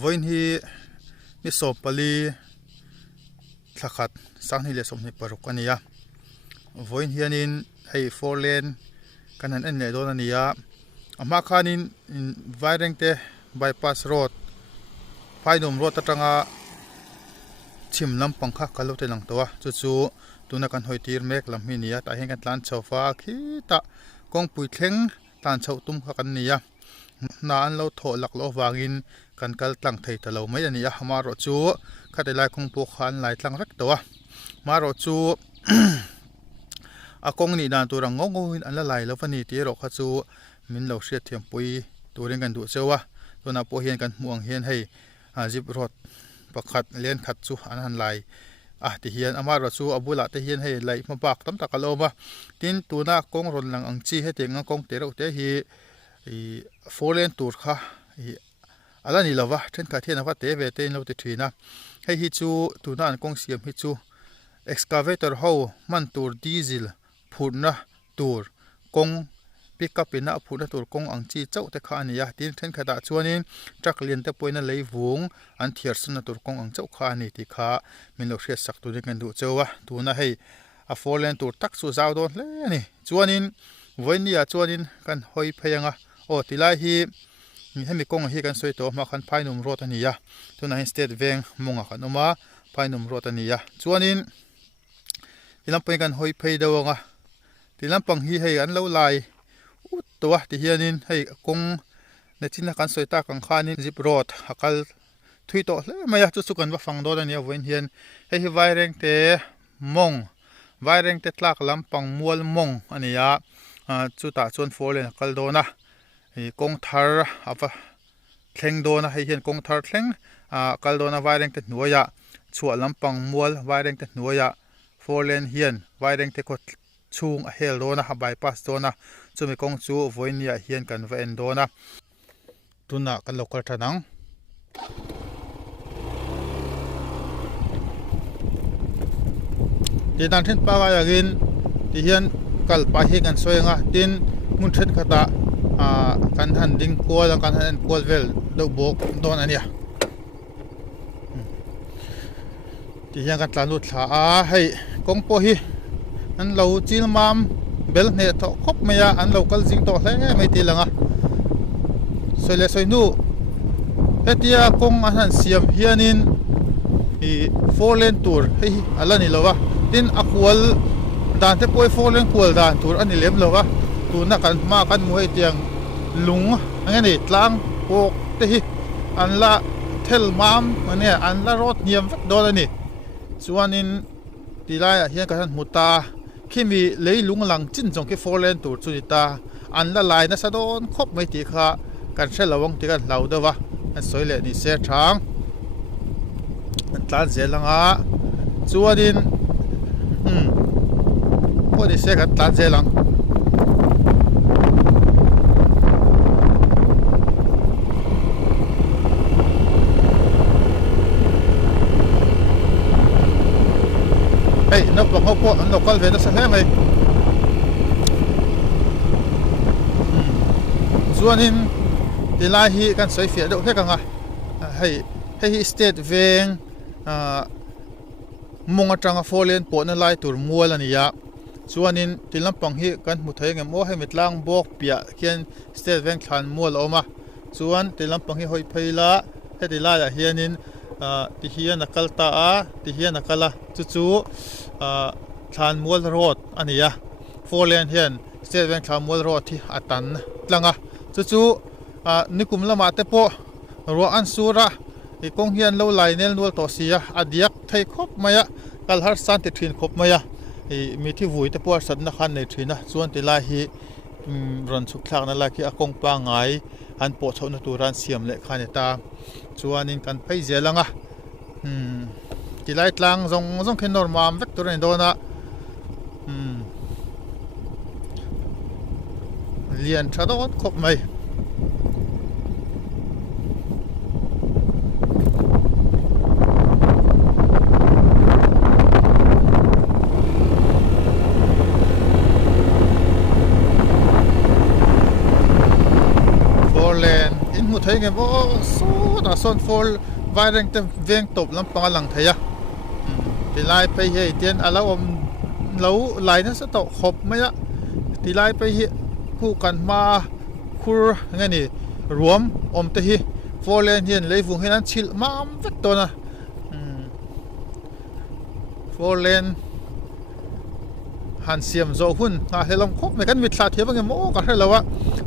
voin hi mi so pali thakhat sang hi le som ni paruk ania voin hianin hei four lane kanan en le don ania ama khanin vairengte bypass road phainum road atanga chimlam pangkha kalote lang towa chu tuna kan hoitir mek lam hi nia ta hengan tlan chofa khi ta kong pui thleng tan chho tum kha kan nia na an lo tho lak lo wangin kan kal tlang thei ta lo mai ania maro chu khate lai kong pu khan lai tlang rak towa maro chu akong ni dan turang ngo in an la lai lo fani ti ro kha chu min lo hriat thiam pui turing kan du chewa tuna po hian kan muang hian hei zip road pakhat len khat chu an han lai ti hian amaro chu abula te hian hei lai mapak tam takaloma tin tuna kong ron lang ang chi he tenga kong te ro te hi four lane tur kha alani lova then ka thian awa te ve te no te thina hei hi chu tuna an kong siam hi chu excavator ho man tur diesel phurna tur kong pick up ina phurna tur kong ang chi chau te kha ania tin then kha da chuanin truck lian te poina leivung an thiar suna tur kong ang chau kha ani ti kha min lo hriat sak tu ni kan du chewa tuna hei a four lane tur tak chu zau don hle ni chuanin voinia chuanin kan hoi pheyanga tilai hi mi hemi kong hi kan soi to ma khan phainum road ania tuna hin state veng monga kan oma phainum road ania chuanin ilampeng kan hoi phei dawanga tilampang hi hei an lo lai towa ti hianin hei kong netina kan soi ta kang khanin zip road hakal thui to hle maya chu kan wa fang do ania voin hian hei hi vaireng te mong vaireng te tlak lampang mual mong ania chu ta chon four lane kal do na kong thar ava thleng do na hei hian kong thar thleng kal do na vaireng te nuaya chua lampang mual vaireng te nuaya four lane hian vaireng te ko chung a hel do na bypass do na chumi kong chu voinia hian kan va en do na tuna kan lokal thanang ti dan thin pa ga yagin ti hian kal pa hi kan soenga tin mun thet khata kan han ding ko kan han ko vel do bok don ania ti hian kan tlan lu thla hei kong po hi an lo chil mam bel ne tho khop maya an local jing to hle mai ti langa soile soinu hetia kong an han siam hianin four lane tur hei alani lowa tin akwal dan te poi four lane kwal dan tur ani lem lowa tu na kan ma kan mu he tiang lung angani tlang pok te hi an la thel mam ania an la rot niam vak dolani chuanin tilai hian kan muta khimi leilung lang chin jong ke four lane tur chunita an la lai na sadon khop mai ti kha kan threlawang ti kan hlau dawa an soile ni se thang an tlan zelanga chuanin ko ni se kan tlan zelang hey no po an local ve na sa hle mai chuanin tilai hi kan soi fia do hekanga hei state veng monga tanga four lane po na lai tur mual ania chuanin tilampang hi kan mu thai ngem o he mitlang bok pia kian state veng thlan mual oma chuan tilampang hi hoi pheila he tilai a hianin ti hian akalta ti hian akala chu thlan mual road ania four lane hian state veng thlan mual road thi atan tlanga chu nikum lama te po ro an sura kong hian lo lai nel nual to sia adiak thei khop maya kal har san te thin khop maya mi thi vui te po sat na khan nei thina chuan ti lai hi ron chuk thlak na la ki akong pa ngai han po chhona turan siam le khane ta chuanin kan phei zelanga ti lai tlang zong khen normal vek tur en dona lian thadot khop mai งโมสูดาซอนฟอลไวเรงเต็มเวงตบลำปังหลังเทียตีไล่ไปเฮียเตียนอะไรอมเหลาไหลนั่นสะตอขบไหมละตีไล่ไปเฮียคู่กันมาคูไงนี่รวมอมเตฮีฟอลเลนเฮียนเลยฟุงให้นั้นชิลมาอมเวกตัวนะฟอลเลนหันเสียมโจหุ่นเฮลองคบไม่กันมิดลาเทียบกันโมก็ให้เราว่า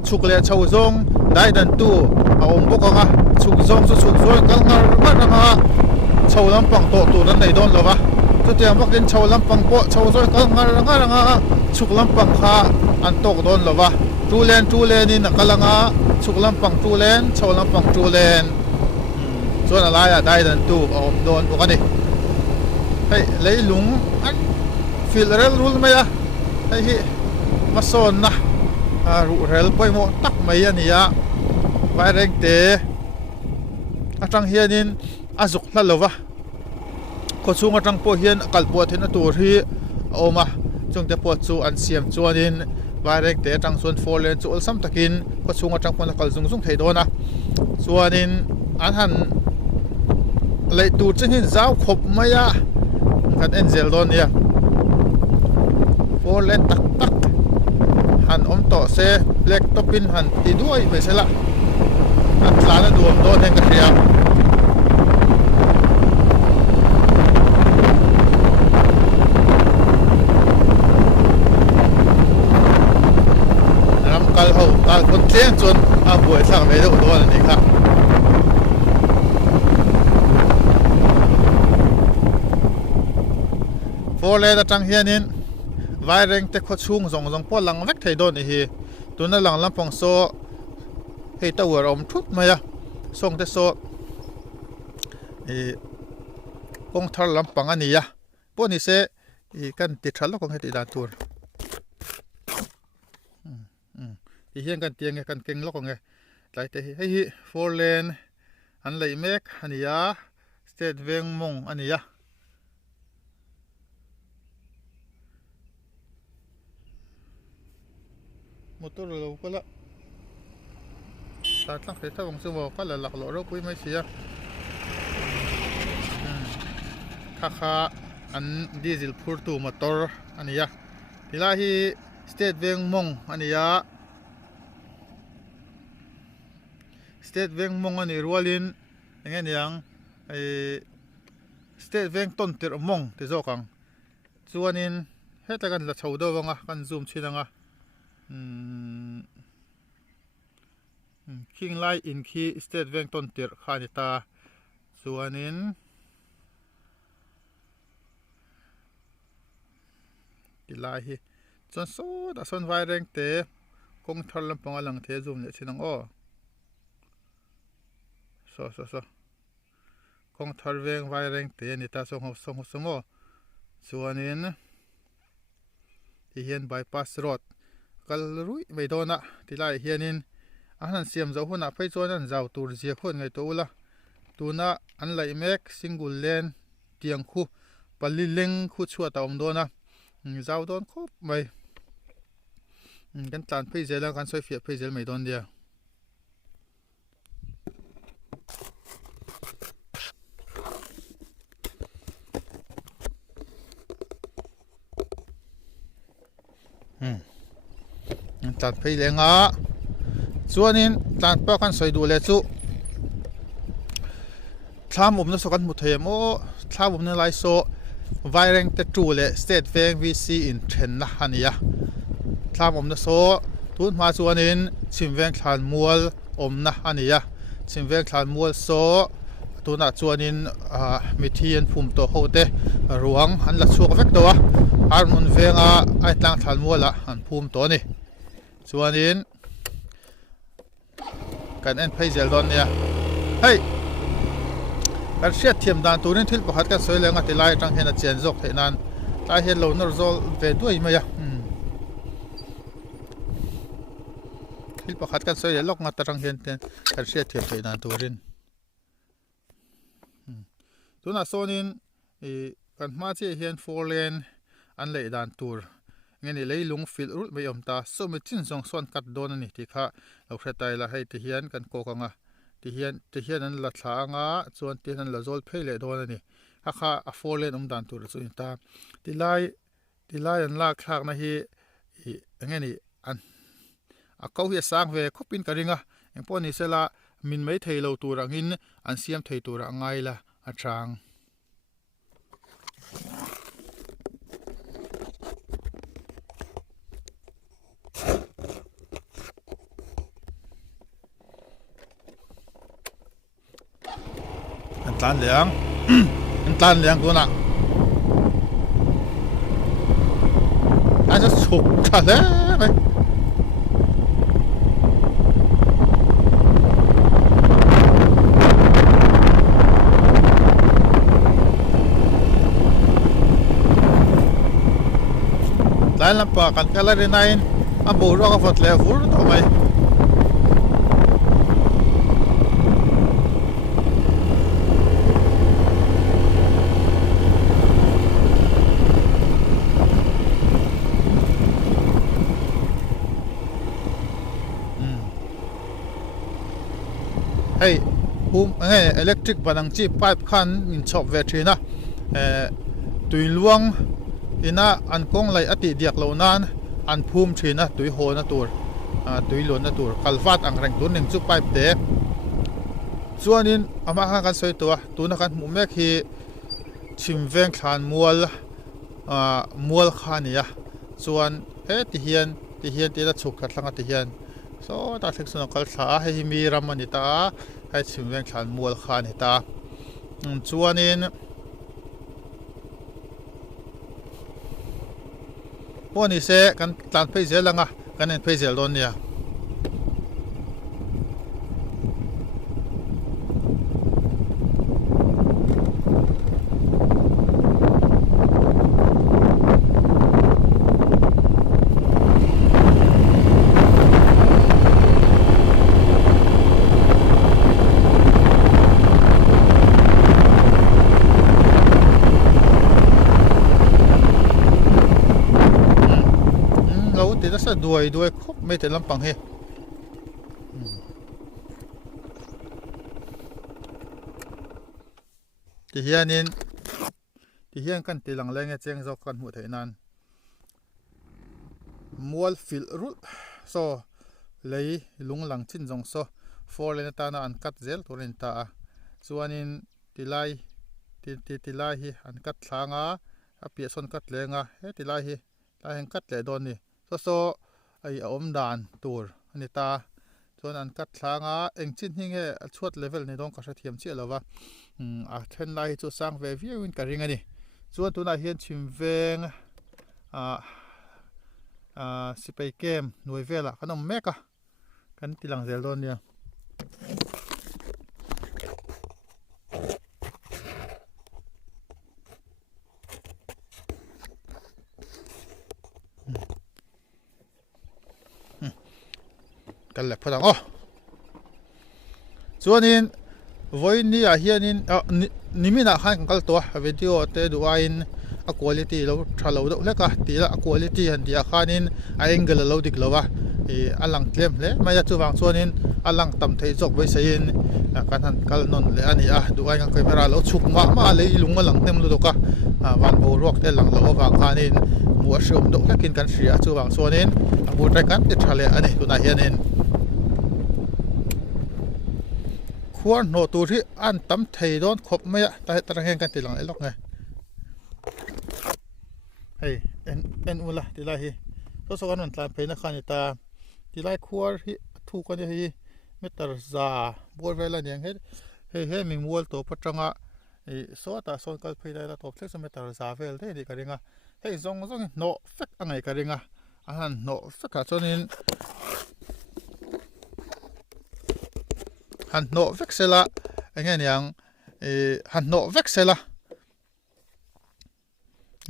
ชุกเลียชาวซงได้ดันตู้เอาอมบุกอ่ะชุกซงชุกซงกันงามันนะชาวลำปังโตตัวนั้นไหนโดนหรอวะตัวเดียวว่ากินชาวลำปังโปชาวซงกันงาชุกลำปังข้าอันโตโดนหรอวะจูเลนนี่นักลังอ่ะชุกลำปังจูเลนชาวลำปังจูเลนส่วนอะไรอ่ะได้ดันตู้เอาโดนพวกนี้ให้เลยหลุงฟิลเรลรูลไหมอะไอ้ที่มาโซนนะรูเรลไปหมดตักไม่ยันนี่อะไปเร่งเตะอาจังเฮียนินอาจุกนั่นเหรอวะคนสูงอาจังปวดเฮียนกัลปวดเห็นตัวที่เอามาจงจะปวดสูอันเสียมจวนนินไปเร่งเตะจังส่วนโฟเลนจูอัลซัมตะกินคนสูงอาจังปวดกัลซุงไทยโดนะส่วนนินอันหันเลยตูจึงหินเจ้าขบไหมอะกันเอ็นเซลโดนเนี่ยโฟเล่นตักหันอมต่อเซเล็กตบินหันตีด้วยไปเสละอัตลานะดวมโดนแห่งกระเทียมรำกัลเขาตาคนเลี้ยงจนป่วยสักไม่ได้อุดรนั่นเองครับโฟเล่จังเฮียนินไวเร่งแต่ขดชุ่งส่งป้อนหลังเวกไทยโดนอีฮีตัวนั้นหลังลำปองโซให้ตัวอมทุบมาอะส่งแต่โซกงทอลลำปังอันนี้อะพวกนี้เสกันติดทัลล์กงให้ติดดานตัวอีเฮียงกันเตียงกันเก่งล็อกงไงหลายแต่ให้โฟร์เลนอันไหลเมกอันนี้อะสเตทเวงมงอันนี้อะมอเตอร์เราก็ละตัดลักเสียถ้าผมซื้อบอกก็ละหลักหล่อเราปุ้ยไม่เสียค่าอันดีเซลพูดตัวมอเตอร์อันนี้อะทีละที่สเตทเวงมงอันนี้อะสเตทเวงมงอันนี้รัวลินอย่างเงี้ยยังสเตทเวงต้นเตอร์มงที่โจกังส่วนนี้เฮ็ดกันละชาวดาวงะกันซูมชิดังะคิงไลอินคีสเตทเวงต้นเตอร์ขานิตาส่วนนี้ที่ลายจนสุดส่วนไวเร่งเตะคงทอลลำปองหลังเทซูมเนี่ยชินังโอคงทอลเวงไวเร่งเตะนิตาส่งหัวสมอส่วนนี้ที่เห็นบายพาสรถกัลรุยไม่โดนนะที่ลายเห็นนินอันนั้นเสียมเจ้าหุ่นไปจวนนั้นเจ้าตัวเสียคนไงตัวละตัวน่ะอันไหลเมกซิงกุลเลนเตียงคู่ปลิเลงคู่ชัวตาอมโดนนะเจ้าโดนครบไปกันตันพี่เจแล้วกันสวยเฟียพี่เจไม่โดนเดียวตัดพี่เลี้ยงส่วนนี้ตัดป้ากันสวยดูเลยสู้ถ้าผมนึกสกันหมดเทียมถ้าผมนึกไล่โซ่ไวเร่งแต่จูเลยสเตทเวงวีซีอินเทรนนะฮันนี่อะถ้าผมนึกโซ่ทุนมาส่วนนี้ชิมเวงคลานมัวลอมนะฮันนี่อะชิมเวงคลานมัวลโซ่ตัวน่ะส่วนนี้มีที่ยันพุ่มตัวเขาเตะรวงอันละชัวร์เวกตัวฮาร์มุนเวงไอ้ตั้งคลานมัวละอันพุ่มตัวนี่ส่วนนี้กันเอ็นไพเซลดอนเนี่ยเฮ้ยการเชียดเทียมดานตัวนี้ที่ประคัดกันสวยเลยงัดที่ไล่จังเห็นเจียนจกเท่านั้นไล่เห็นเราเนอร์โซลเวด้วยไหมยะที่ประคัดกันสวยเลยล็อกงัดจังเห็นการเชียดเทียมเท่านั้นตัวนี้ตัวน่ะโซนินกันมาที่เห็นโฟร์เลนอันเลยดานตัวงั้นเลยลุงฟิลรุดไม่ยอมตาสมิจินส่งส่วนกัดโดนนี่ที่ข้าเราเชื่อใจละให้ที่เห็นกันโกกัง ti hian an la thlanga chuan ti an la zol phei le don ani kha a four lane dan tur chu in ta ti lai an lak thak na hi angani an a kau hi sang ve khopin karinga engpon ni sela min mai theilo turangin an siam thei tur angai la athang an tlan liang tu na anจะสุกทะเลไหมLain lampa kan kala rinain ang buro ka fot level to may hey electric banang chi pipe khan in chop ve thina tui luang ina an kong lai ati diak lo nan an phum thina tui ho na tur tui lon na tur kalvat ang reng tun ning chu pipe te chuanin ama kha kan soi to tuna kan mu mek hi chimveng khan mual khania chuan he ti hian ti la chuk khat langa ti hian so ta section kal tha he mi ramani ta hai chimveng khan mual khan ta chuanin poni se kan tlan phei zel langa kan en phei zel don nia sa duai khop mai te lampang he ti hian kan tilang lenge cheng jok kan mu theinan mual fil rul so lei lunglang chin jong so four lane ta na an kat zel turin ta chuanin tilai hi an kat thlanga a pia son kat lenga he tilai hi ta hen kat le don ni so ai om dan tur ani ta chuan an kat thlanga engchin hinge chuat level ni dong ka sa thiam chi lawa a then lai chu sang ve viewin ka ring ani chuan tuna hian chimveng sipei kem noi vela kanom meka kan tilang zel don nia kan le phodang chuanin voin ni a hianin nimina khan kal to video te duain a quality lo thalo do leka tila a quality han dia khanin a angle lo dik lowa alang tlem le maya chuwang chuanin alang tam thei jok bai sein kan han kal non le ani a duain ang camera lo chuk ma le ilung alang nem lo doka wan bo rock te lang lo wa khanin mu shom do lekin kan ria chuwang chuanin a bu trai kan te thale ani tuna hianin khuan no tur hi an tam thei don khop maya ta tarang heng kan tilang elok nge hey en ula tilai hi so kan on tlan peina khani ta tilai khuar hi thu kan hi meter za bor vela niang he mi mual to patanga so ta son kal phei la top thek meter za vel de ka ringa hey zong no fek angai ka ringa an no fek ka chonin han no vexela engen yang han no vexela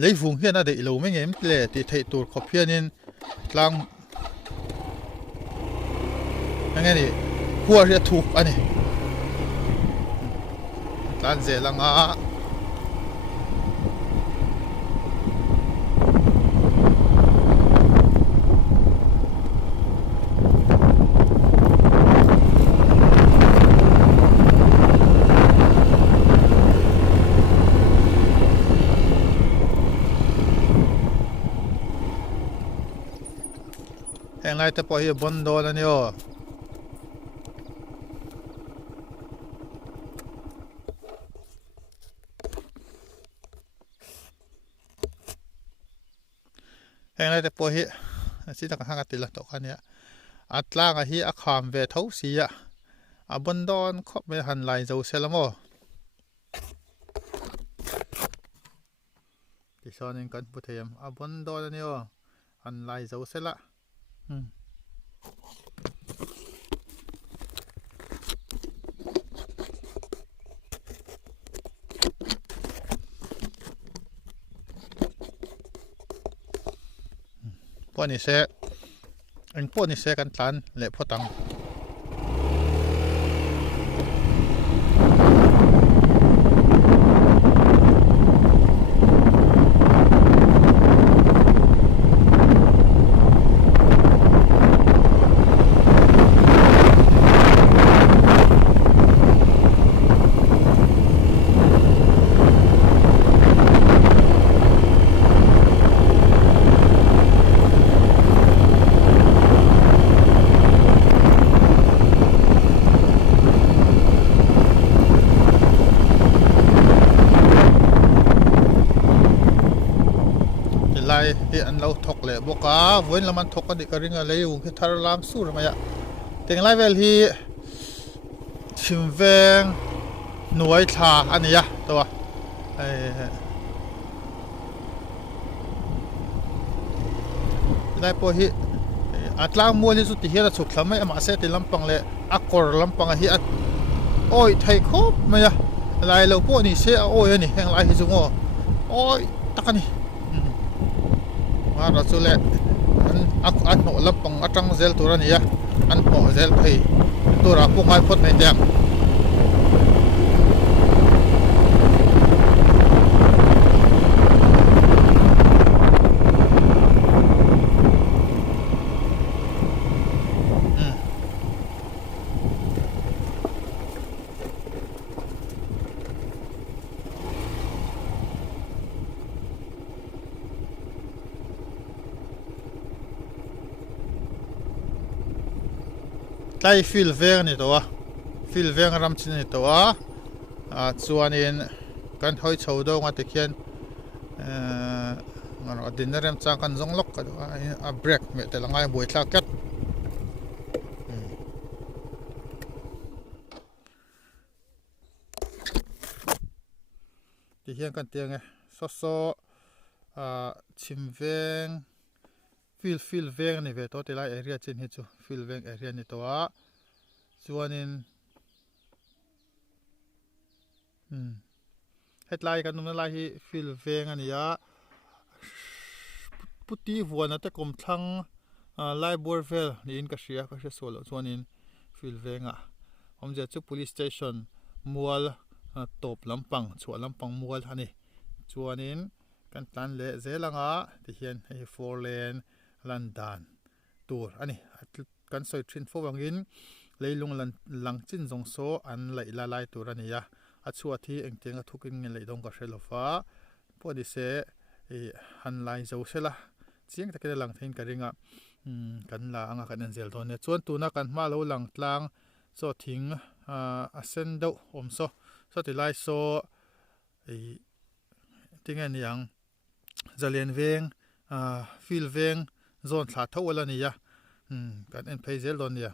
leifung hian a dei lo me ngem tle ti thei tur khop hianin tlang engeni huwa ria thuk ani tlan zelanga lai te po hi bon do na ni o heng lai te po hi si ta ka hanga tila to ka nia atla nga hi a kham ve thau si ya a bon don khop me han lai zo selamo ti sonin kan puthem a bon don ni o han lai zo selaพวกนี้เสอันพวกนี้เสกันตันและพอตังที่อันเราถกเลยบอกว่าเว้นแล้วมันถกกันดิกระริงอะไรอยู่ที่ทารลามสู้มาอะถึงไล่เวลที่ชิมเวงหน่วยชาอันนี้อะตัวได้พอฮีอัตลางมัวที่สุดที่เฮียสุดทำให้มาเสติลำปังเลยอักกอร์ลำปังฮีอัดโอ้ยไทยครบมาอะไล่เราพวกนี้เสียโอ้ยนี่แห่งไล่ที่จุงโอ้ยตะกันนี่มาเราสุดเลยอันโหนลำปังอัตรังเซลตัวนี้อะอันโหนเซลให้ตัวรักพวกไอ้พดในแดงไล่ฟิลเวงนี่ตัวฟิลเวงรำชินนี่ตัวส่วนนี้กันหอยเฉาดงอัตเคียนมันดินเริ่มจ้างกันซงล็อกกันเบรกเมื่อแต่ละไงบวยทากัดที่เฮียนกันเตียงไงโซชิมเวงฟิลเวงนี่เวตัวที่ไล่เอเรียจินฮิจูฟิลเวงเอเรียนี่ตัวส่วนนี้เฮ็ดไล่กันตรงนั้นไล่ที่ฟิลเวงอันนี้พุทธิวัวนะแต่กลมทั้งไล่บัวเวลนี่อินก็เสียโซลส่วนนี้ฟิลเวงผมจะจุด police station มัวตบลำปังชัวลำปังมัวท่านี่ส่วนนี้กันตันเละเซลังที่เห็นให้4 laneลันดานตัวอันนี้กันสอยทรินโฟวังอินเลยลงหลังจิ้นจงโซอันไหลละลายตัวนี้อัดชัวที่เองเจงทุกินเงินไหลดงกับเชลฟ้าพวกดิเซหันไลเจ้าเชล่ะเสียงตะเกียงหลังเทนกันริงกันละอังกันนั่นเซลตัวเนี่ยส่วนตัวนักกันมาแล้วหลังกลางโซทิ้งเส้นเดาอมโซติไลโซที่เงี้ยอย่างจะเลียนเวงฟิลเวงโซนขาดเท่าวันนี้กันเอ็นเพย์เซลตัวเนี่ย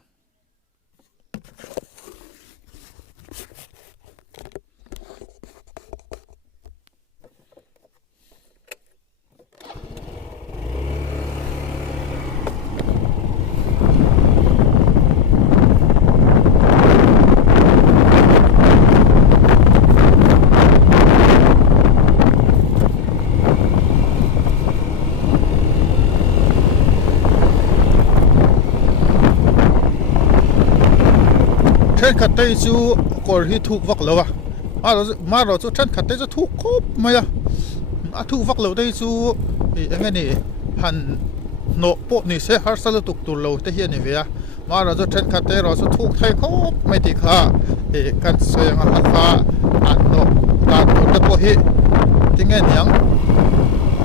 ขัดเตยจูก่อนที่ถูกวักเลยวะมาเราจูฉันขัดเตยจะถูกครบไหมถูกวักเลวเตยจูอย่างนี้หันโนโปนี่เสียหาสารตุกตัวเราเทียนี่เวียมาเราจูฉันขัดเตยเราจะถูกไทยครบไม่ติดข้ากันเสียงหักข้าอันโนตาตัวตะโพหิที่เงี้ยยัง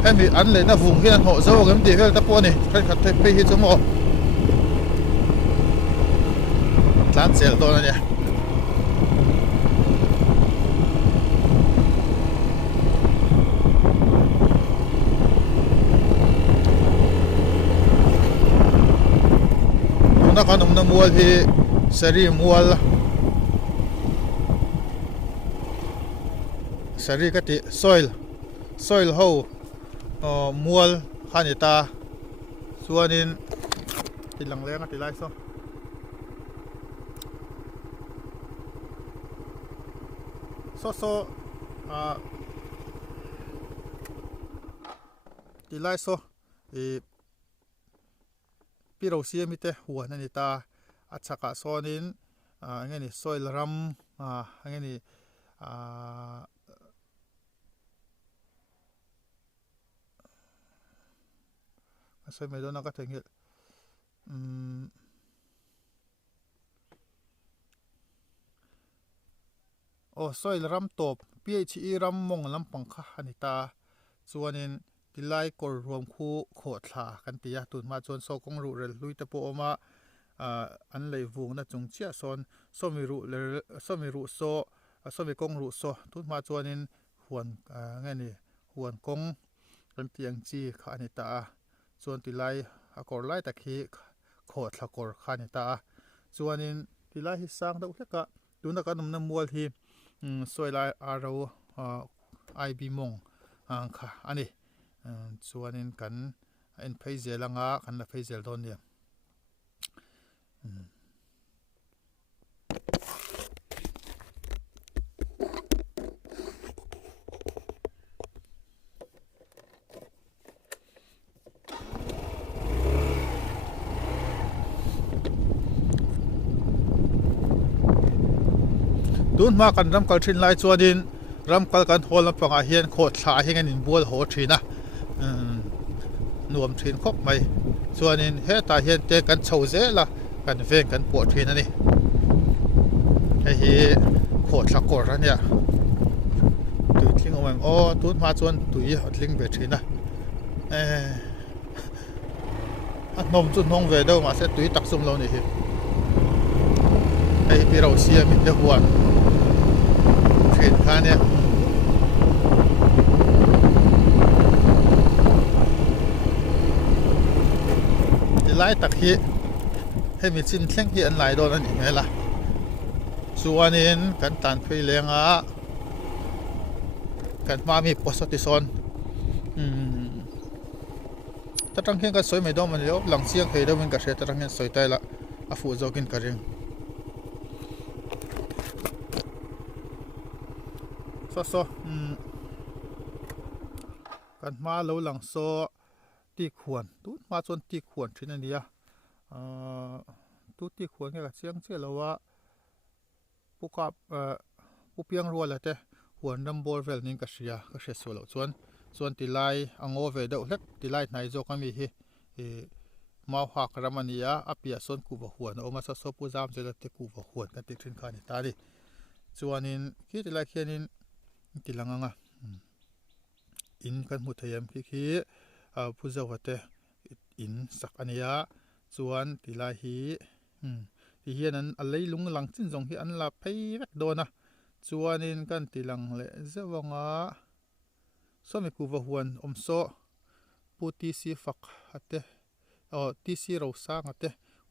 ให้มีอันเลยนะvùngที่นั่นหัวโซ่กันดีเวลตะโพนี่ฉันขัดเตยไปหิจมูก ล้านเซลตัวเนี่ยนักขนมน้ำมัวที่สรีมัวละสรีกติซอยเฮามัวขันตาส่วนนี้ติดหลังแรงติดไรซ้อติดไรซ้อพี่เราเสียมิเตหัวนันตาอัศกะโซนินงั้นนี่ซอยลรัมงั้นนี่ซอยไม่โดนนักถึงโอ้ซอยลรัมตบพี่เอชีรัมมงลำปังค่ะนันตาส่วนนี้ติไลกอรวมคู่โคตรกันตียตุนมาจนโซกงรุเรลลุยตะโปอมาอันเลยวงนะจงเจียซอนโซมิรุโซมิกงรุโซตุนมาจวนนินหวนงั้นนี่หวนกงกันเตียงจีขานิตาส่วนติไลกอร์ไลตะคีโคตรกอร์ขานิตาส่วนนินติไลฮิสังตะอุกะตุนตะกันน้ำมัวที่สวยไลอาราไอบีมงค่ะอันนี้ส่วนนี้กันเป็นเพย์เซลงากันละเพย์เซลตอนเนี่ยตุนมากันรำกัลชินไลส่วนนี้รำกัลกันโฮลปังอาเฮียนโคตรสายให้เงินบัวโหทีนะนวมทีนครบไหมส่วนนี้เฮตาเฮียนเจกันเฉาเจละกันเฟงกันปวดทีนั่นนี่ไอ้เฮโคตรสักกอร์เนี่ยตุยทิ้งเอาไว้โอ้ตุนมาส่วนตุยทิ้งเบ็ดทีนะนมจุนห้องเวเดอร์มาเสร็จตุยตักซุ่มเรานี่ไอ้พี่เราเสียมิดเดือหัวเห็นท่าเนี่ยไล่ตักฮีให้มีชิ้นเส้นที่อันไหลโดนอันนี้ไงล่ะส่วนนี้กันตันเพลเลียงกันมามีปสติซอนถ้าตั้งเห็นกันสวยไม่โดนมันเดียวหลังเสียงเคยได้เป็นกระเสตั้งเห็นสวยใจละอาฟูจอกินกระเริงกันมาแล้วหลังโซตีขวนตูดมาจนตีขวนที่นั่นเดียตูดตีขวนแค่เสียงเชื่อแล้วว่าผู้กับผู้เพียงรัวแหละแต่หัวดัมโบลเวลนี่ก็เสียส่วนแล้วส่วนตีไลอังโอเวเดอเล็กตีไลไหนโจก็มีมาหักรามันเนียอภิยส่วนกูบ่หัวนะออกมาสอบผู้จำเจริญแต่กูบ่หัวกันติดทิ้งขานี่ตาดิส่วนนี้คิดตีไลแค่นี้ตีลังงะอินกันมุทยมขี้ผู้เจ้าว่าแต่อินสักอันยาส่วนติลาฮีที่เฮียนั้นอะไรลุงหลังจิ้นจงที่อันละไปแวกโดนนะส่วนนี้กันติลังเละเจ้าว่างสมัยกูว่าหวนโซปูตีซีฟักฮัตเตตีซีเราสร้างฮัตเต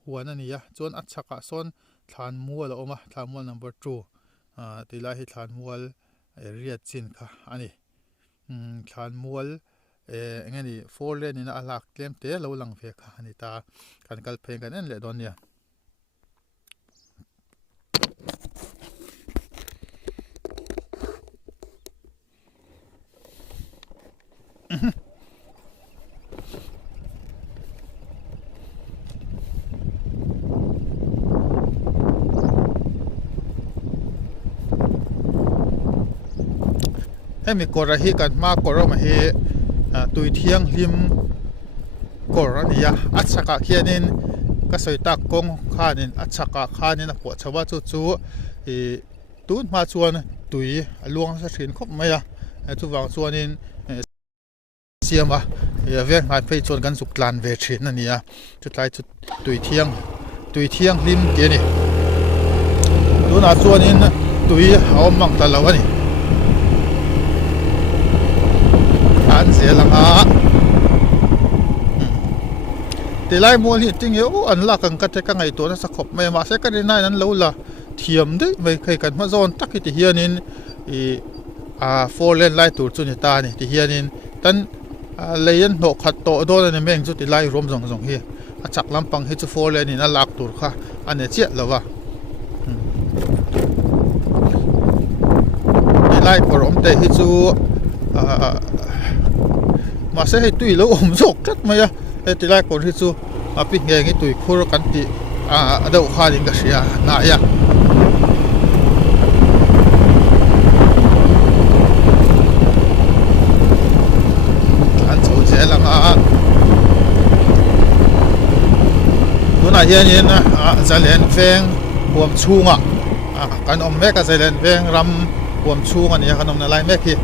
หัวนั่นนี่ยะส่วนอัจฉริยะส่วนฐานมัวละฐานมัว number 2ติลาฮีฐานมัวเรียดจินค่ะอันนี้ฐานมัวงั้นนี่โฟร์เลนนี่นะหลักเลี้ยมเตะเราหลังเฟกอันนี้ตาการกัลเพลงกันนั่นแหละตอนเนี้ยให้มีกรณีกันมากกว่ามาเฮตุยเทียงริมกรณีอัศกะเขียนินก็สวยตากงขานินอัศกะขานินปวดชาวจู่ตูนมาชวนตุยลวงสะเทียนครบไหมทุกวันชวนนินเสียมาเวียนมาไปชวนกันสุกลานเวชินนั่นนี่จุดท้ายจุดตุยเทียงริมเกี่ยนี่ ตัวน่ะส่วนนี้ตุยเอามังตะละวะนี่อันเสียละตีไล่มัวนี่จริงๆอันละกันก็จะกันไงตัวนั้นสักขบไม่มาเสียกันได้นั้นแล้วล่ะเทียมได้ไม่เคยกันมาโซนตักที่เฮียนินโฟร์เลนไล่ตัวจุนตานี่ที่เฮียนินตันเลยยันหกขัดโตโดนในแมงจุดตีไล่รวมสองเฮียจักลำปังให้จุโฟร์เลนนี่นั่นหลักตัวค่ะอันนี้เจี๊ยแล้ววะตีไล่ปรมแต่ให้จูมาเสียให้ตุยแล้วสกกัดมาอะตีไล่คนที่จูมาปิ้งแกงให้ตุยคู่กันตีเดาข้าดิงกษยาหน้ายะอันโซเจลังตัวน่ะเฮียนี่นะจะเล่นเพลงรวมชูงกันอมแม่ก็จะเล่นเพลงรำรวมชูงอันนี้ขนมในไล่แม่ขี้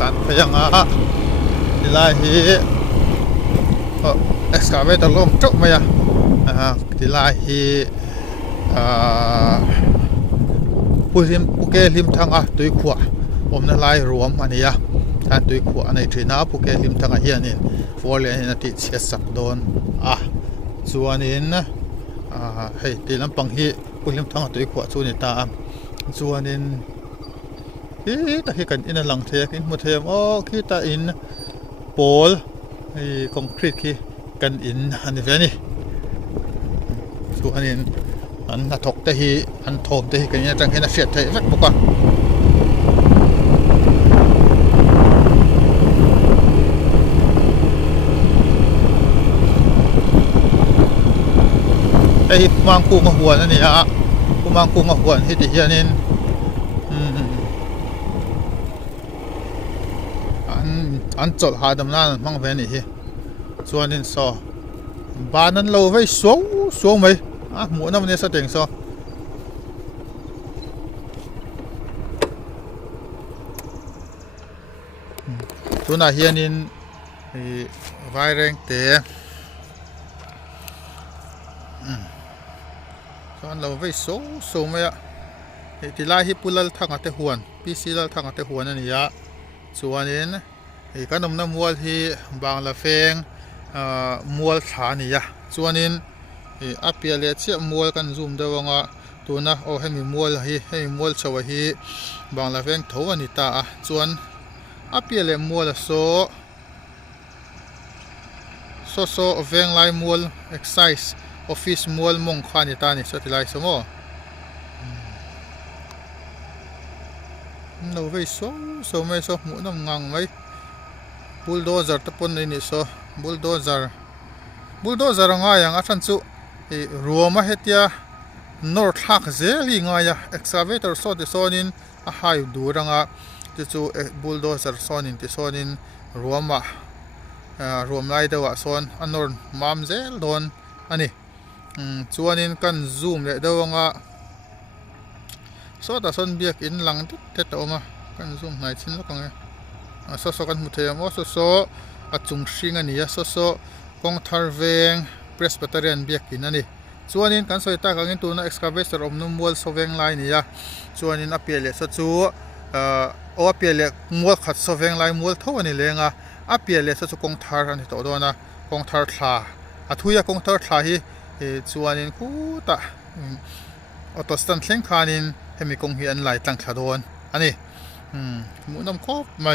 ตันไปยังตีไล่ฮีexcavator ลงจบไหมตีไล่ฮีผู้เกลิมทางตุยขวผมนั่นไล่รวมอันนี้การตุยขวในทีน่าผู้เกลิมทางเฮียนี่ฟอร์เลนนี่ติดเสียสักโดนส่วนนี้นะให้ตีลำปังฮีผู้ลิมทางตุยขวส่วนนี้ตามส่วนนี้แต่ที่กันอินหลังเทียกินมุเทียมขี้ตาอินโพลคอนกรีตขี้กันอินอันนี้นี่ส่วนนี้อันนัทกแต่ฮีอันโถมแต่ฮีกันยังจังเห็นเสียไทยสักบุกไอ้มังคูมาหัวนั่นนี่กูมังคูมาหัวที่ติเฮียนี่อันจดหาดำน้ำมั่งเวนี่ฮีส่วนนี้ซอบ้านนั้นเราไว้สวงไหมหมูน้ำเนี่ยสเต็งซอตัวน่ะเฮียนินไวแรงเตะส่วนเราไว้สวงไหมที่ไล่ฮิปุลลทางอัตหวนพีซีลทางอัตหวนนั่นนี่ส่วนนี้ขนมน้ำมัวที่บางละเฟงมัวขานี่ส่วนนี้อัปเปียเลเชียมัวกันซูมเดวังตัวน่ะให้มีมัวให้มีมัวชาวฮีบางละเฟงทวันนี้ตาส่วนอัปเปียเลมัวละโซเฟงไลมัวเอ็กไซส์ออฟฟิศมัวมงขานี่ตานี่สุดที่ไลสมอเราไปโซไม่โซหมูน้ำงังไว้บูลโดเซอร์ตะปนนี่โซบูลโดเซอร์ง่ายอย่างอันสุรัวมาเฮียนอร์ทักเซลีง่ายเอ็กซาเวเตอร์โซติโซนินหายดูรังที่จูบูลโดเซอร์โซนินที่โซนินรัวมไล่เดวะโซนอันนอร์มามเซลโดนอันนี้ชวนนินกันซูมเลยเดวังโซดาโซนเบียกอินหลังเต็ดออกมากันซูมไหนชิ้นละกันไงโซกันมุเทียมโซจุงชิงอันนี้โซกองทาร์เวงเพรสเบเตอรียนเบียกินอันนี้ส่วนนี้กันสวยตากันตัวน่ะเอ็กซ์คาเวเตอร์อมนุ่มวัวโซเวงไลน์นี่ส่วนนี้อเปียเล่จูอเปียเล่มัวขัดโซเวงไลน์มัวเท่านี้เลยอเปียเล่จูกองทาร์อันนี้ตัวโดนะกองทาร์ทาทุยกองทาร์ทาฮีส่วนนี้คู่ตาออโตสตันเล่งขานินให้มีกองเฮียนไหลตั้งขาโดนอันนี้หมูน้ำครบไหม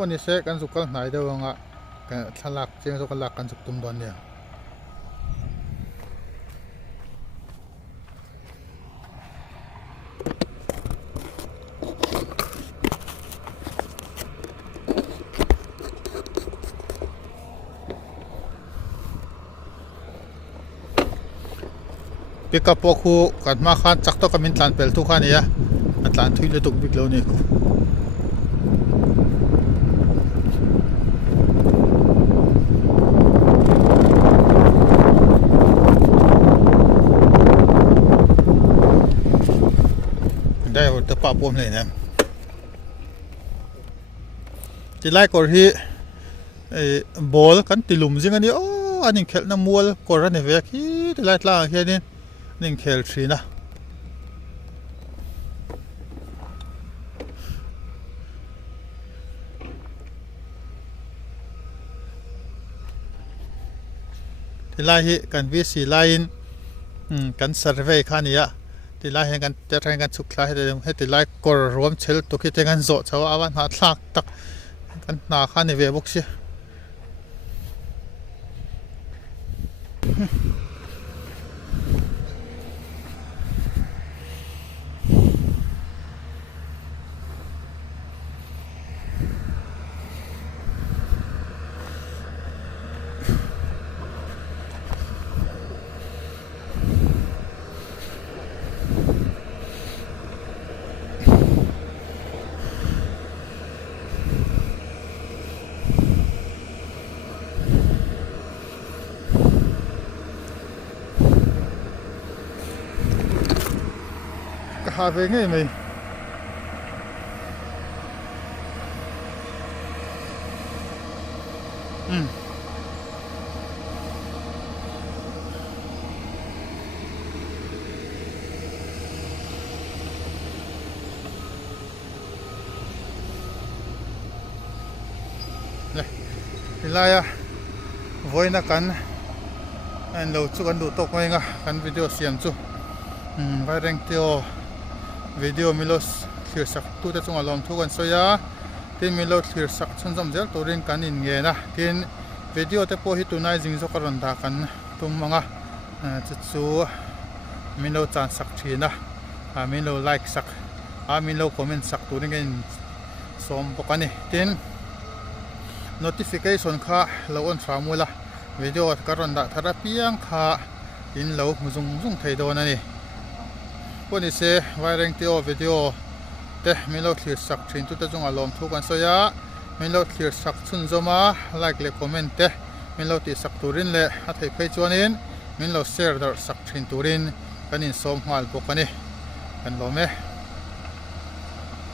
วันนี้เสกกันสุกกันไหนเดี๋ยวงกันฉลากเชียงสุกกันหลักกันสุกตุ่มดอนเนี่ยปิกะปอคูกันมาขันจักตัวกมินตันเปลทุกขันเนี่ยอันตันทุยเลยตุกบิกเลวนี่กู pa pom le na ti lai kor hi ball kan tilum jing ani aning khel na mual kor ani ve khi ti lai tla hianin ning khel thina ti lai hi kan VC line kan survey khania ti lai hen kan te thain kan chuk khai he ti lai kor rom chel to ki te kan zo chawa awan ha thlak tak kan na khani ve bok si ha ve ngai mai Ilaya voina kan an lo chu kan du tok mai nga kan video siam chu vai reng teo video milos clear sak tu ta chung alom thu kan soya tin milo clear sak chun jam zel to ring kan in nge na tin video te po hi tunai jing zo karon da kan tum manga chu milo chan sak thina milo like sak milo comment sak tu ring in som pokani tin notification kha lo on thamula video karon da thara piang kha in lo muzung thei do na ni poni se waireng teo video te milo clear sak thin tu ta chung alom thu kan soya milo clear sak chun zoma like le comment te milo ti sak turin le a thei phei chuanin milo share dar sak thin turin kanin som hmal bokani kan lo me